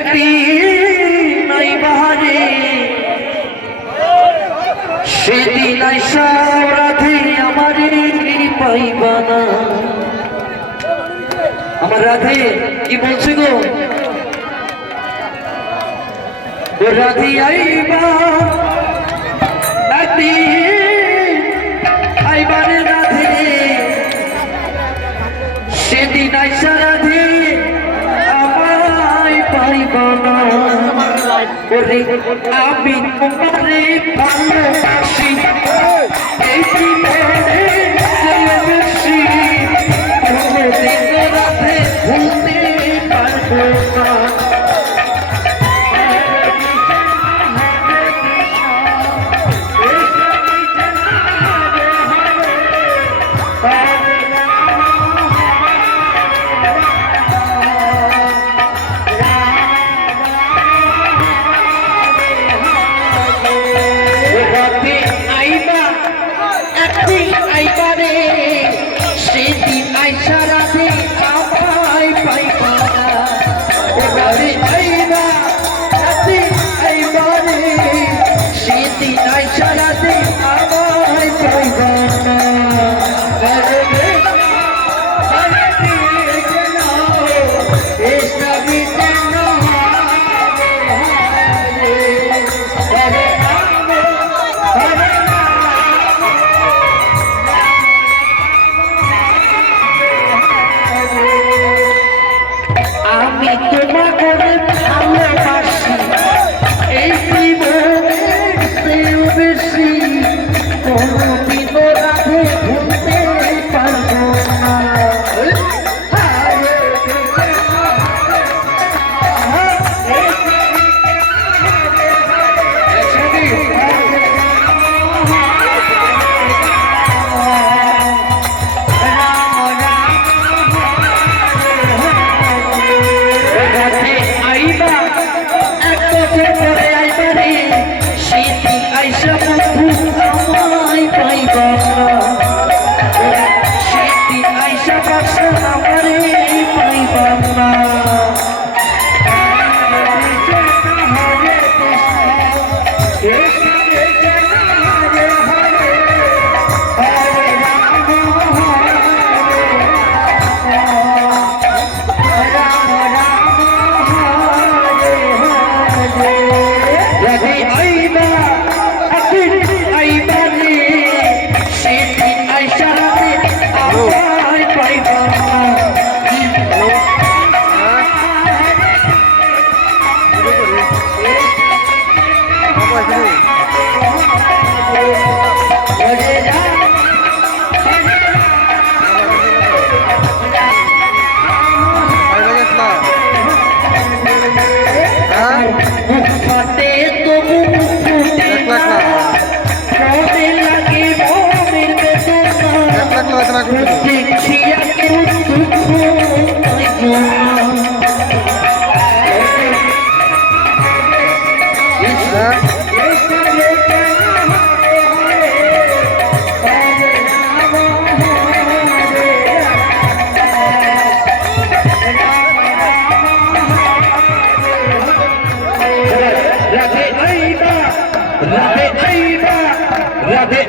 একদিন নাই বাহারে সেদিন আইসা রাধে আমারে পাইবা না। আমার রাধে কি বলছে গো? রাধে আইবা একদিন আইবারে রাধে সেদিন আইসা রাধে আমায় পাইবা না। ওরে আমি তোমারে ভালোবাসি এই জীবনে বেশি কোনদিন রাধে ভুলতে পারবো না। সেদিন আইসা রাধে আমায় পাইবা না। রাধে আইবা রাধে আইবা রে সেদিন আইসা রাধে আমায় পাইবা না। আমি তোমাকে ভালোবাসি এই জীবনের চেয়েও বেশি কোনদিন রাধে ভুলতে পারবো না। আইসা বন্ধু আমায় পাইবা না। সেদিন আইসা বাসা আমারে পাইবা না। রাধে